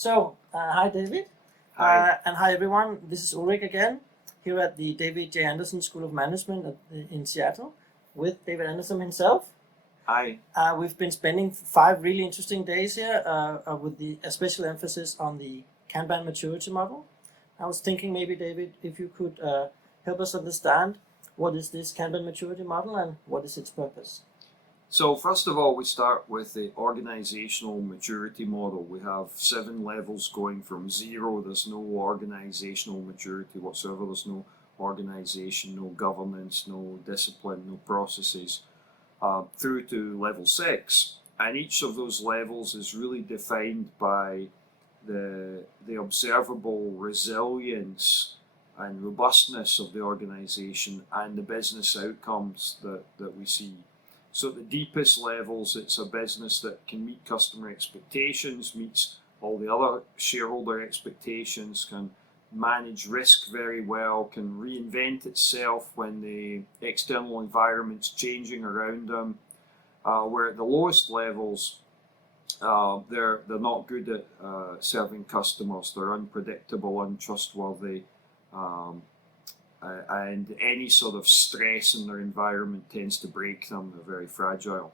Hi David. Hi. And hi everyone. This is Ulrik again, here at the David J. Anderson School of Management in Seattle, with David Anderson himself. Hi. We've been spending 5 really interesting days here with a special emphasis on the Kanban Maturity Model. I was thinking maybe, David, if you could help us understand what is this Kanban Maturity Model and what is its purpose. So first of all, we start with the organizational maturity model. We have 7 levels going from 0, there's no organizational maturity whatsoever, there's no organization, no governance, no discipline, no processes, through to level 6. And each of those levels is really defined by the observable resilience and robustness of the organization and the business outcomes that we see. So at the deepest levels, it's a business that can meet customer expectations, meets all the other shareholder expectations, can manage risk very well, can reinvent itself when the external environment's changing around them. Where at the lowest levels, they're not good at serving customers. They're unpredictable, untrustworthy, and any sort of stress in their environment tends to break them. They're very fragile.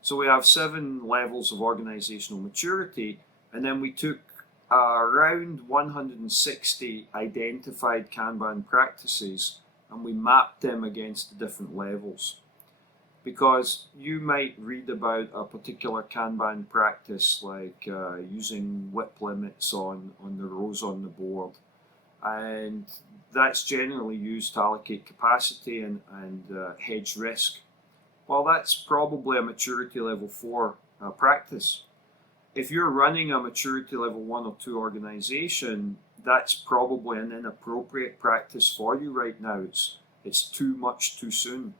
So we have 7 levels of organizational maturity, and then we took around 160 identified Kanban practices and we mapped them against the different levels. Because you might read about a particular Kanban practice like using WIP limits on the rows on the board, and that's generally used to allocate capacity and hedge risk. Well, that's probably a maturity level 4 practice. If you're running a maturity level 1 or 2 organization, that's probably an inappropriate practice for you right now. It's too much too soon.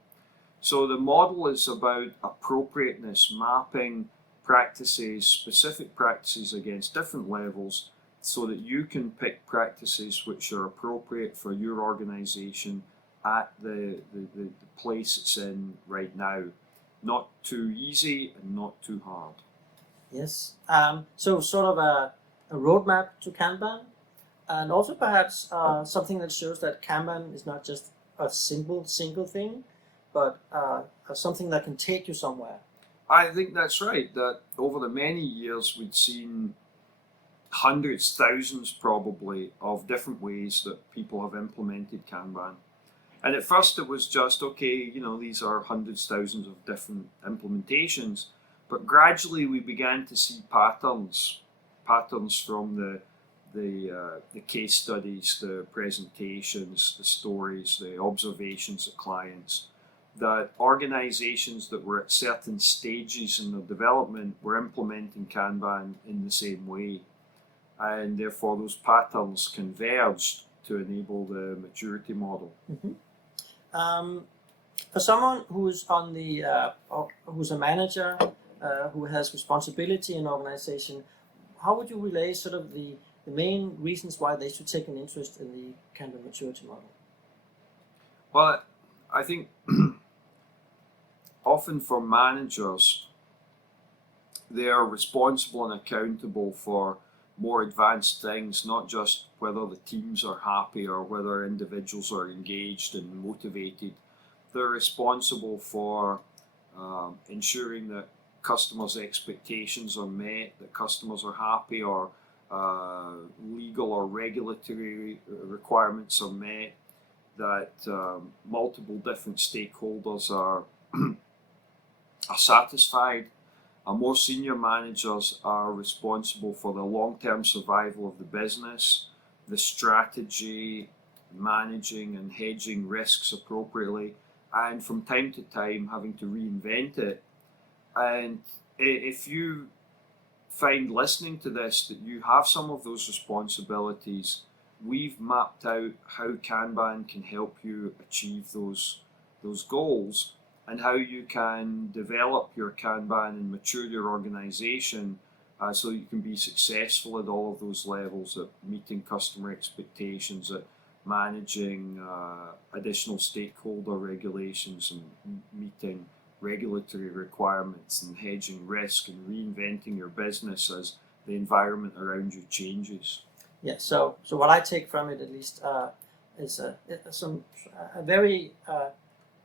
So the model is about appropriateness, mapping practices, specific practices against different levels, so that you can pick practices which are appropriate for your organization at the place it's in right now. Not too easy and not too hard. Yes. So sort of a roadmap to Kanban, and also perhaps something that shows that Kanban is not just a single thing, but something that can take you somewhere. I think that's right, that over the many years we'd seen hundreds, thousands probably, of different ways that people have implemented Kanban. And at first it was just, okay, these are hundreds, thousands of different implementations, but gradually we began to see patterns from the case studies, the presentations, the stories, the observations of clients, that organizations that were at certain stages in their development were implementing Kanban in the same way. And therefore those patterns converged to enable the maturity model. Mm-hmm. For someone who's on who's a manager, who has responsibility in an organization, how would you relay sort of the main reasons why they should take an interest in the Kanban maturity model? Well, I think often for managers, they are responsible and accountable for more advanced things, not just whether the teams are happy or whether individuals are engaged and motivated. They're responsible for ensuring that customers' expectations are met, that customers are happy, or legal or regulatory requirements are met, that multiple different stakeholders are satisfied. More senior managers are responsible for the long-term survival of the business, the strategy, managing and hedging risks appropriately, and from time to time having to reinvent it. And if you find listening to this that you have some of those responsibilities, we've mapped out how Kanban can help you achieve those goals, and how you can develop your Kanban and mature your organization so you can be successful at all of those levels, at meeting customer expectations, at managing additional stakeholder regulations and meeting regulatory requirements and hedging risk and reinventing your business as the environment around you changes. Yeah. So what I take from it, at least, is a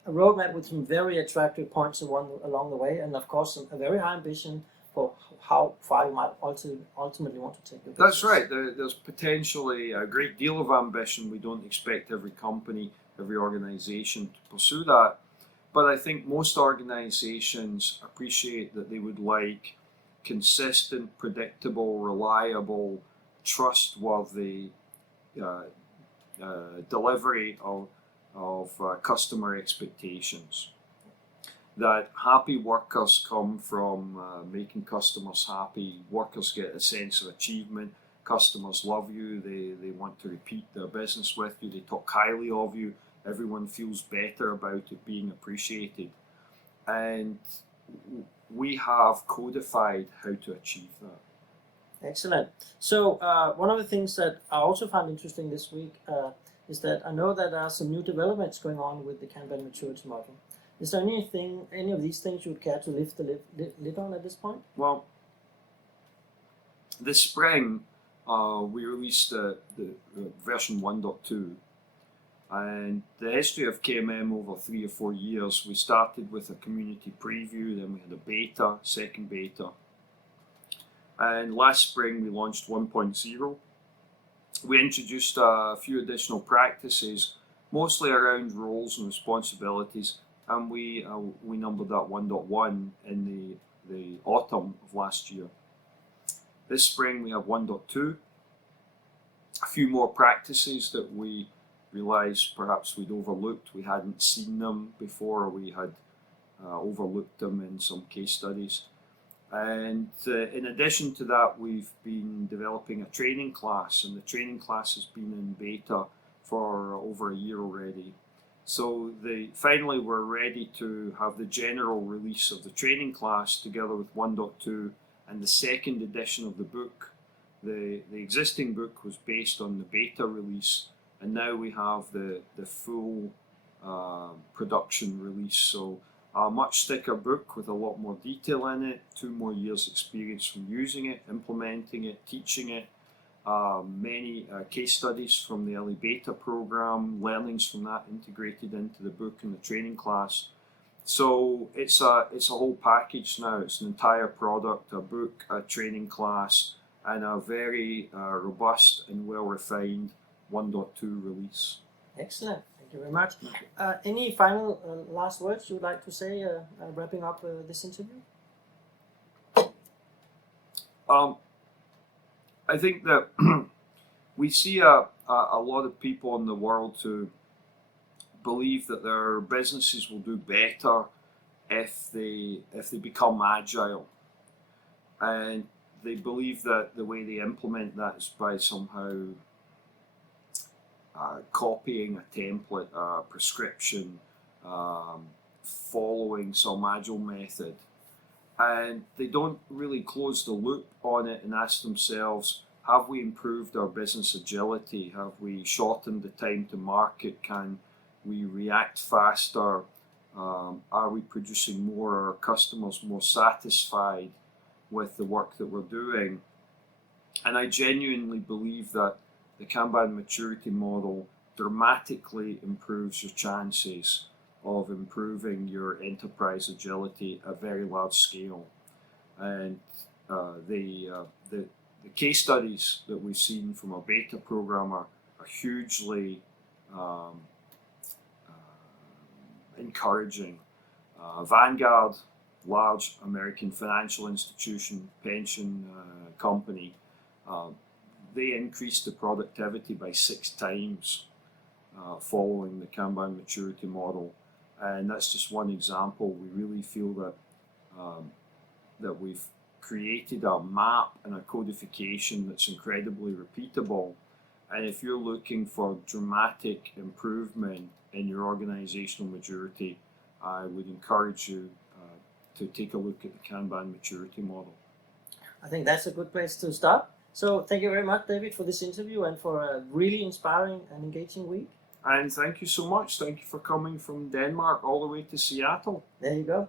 roadmap with some very attractive points along the way, and of course a very high ambition for how far you might ultimately want to take your business. That's right. There's potentially a great deal of ambition. We don't expect every company, every organization to pursue that. But I think most organizations appreciate that they would like consistent, predictable, reliable, trustworthy delivery of customer expectations. That happy workers come from making customers happy. Workers get a sense of achievement. Customers love you. They want to repeat their business with you. They talk highly of you. Everyone feels better about it being appreciated. And we have codified how to achieve that. Excellent. So one of the things that I also found interesting this week is that I know that there are some new developments going on with the Kanban Maturity Model. Is there any of these things you would care to lift the lid on at this point? Well, this spring we released the version 1.2, and the history of KMM over 3 or 4 years, we started with a community preview, then we had a beta, second beta, and last spring we launched 1.0. We introduced a few additional practices, mostly around roles and responsibilities, and we numbered that 1.1 in the autumn of last year. This spring we have 1.2, a few more practices that we realised perhaps we'd overlooked. We hadn't seen them before, or we had overlooked them in some case studies. And in addition to that, we've been developing a training class, and the training class has been in beta for over a year already. So finally we're ready to have the general release of the training class together with 1.2 and the second edition of the book. The existing book was based on the beta release, and now we have the full production release. So a much thicker book with a lot more detail in it, 2 more years experience from using it, implementing it, teaching it, many case studies from the early beta program, learnings from that integrated into the book and the training class. So it's a whole package now. It's an entire product, a book, a training class, and a very robust and well-refined 1.2 release. Excellent. Thank you very much. Any final last words you would like to say wrapping up this interview? I think that we see a lot of people in the world who believe that their businesses will do better if they become agile, and they believe that the way they implement that is by somehow copying a template, a prescription, following some agile method, and they don't really close the loop on it and ask themselves, have we improved our business agility? Have we shortened the time to market? Can we react faster? Are we producing more? Are our customers more satisfied with the work that we're doing? And I genuinely believe that the Kanban Maturity Model dramatically improves your chances of improving your enterprise agility at very large scale. And the case studies that we've seen from our beta program are hugely encouraging. Vanguard, large American financial institution, pension company, they increased the productivity by 6 times following the Kanban Maturity Model. And that's just one example. We really feel that that we've created a map and a codification that's incredibly repeatable. And if you're looking for dramatic improvement in your organizational maturity, I would encourage you to take a look at the Kanban Maturity Model. I think that's a good place to start. So thank you very much, David, for this interview and for a really inspiring and engaging week. And thank you so much. Thank you for coming from Denmark all the way to Seattle. There you go.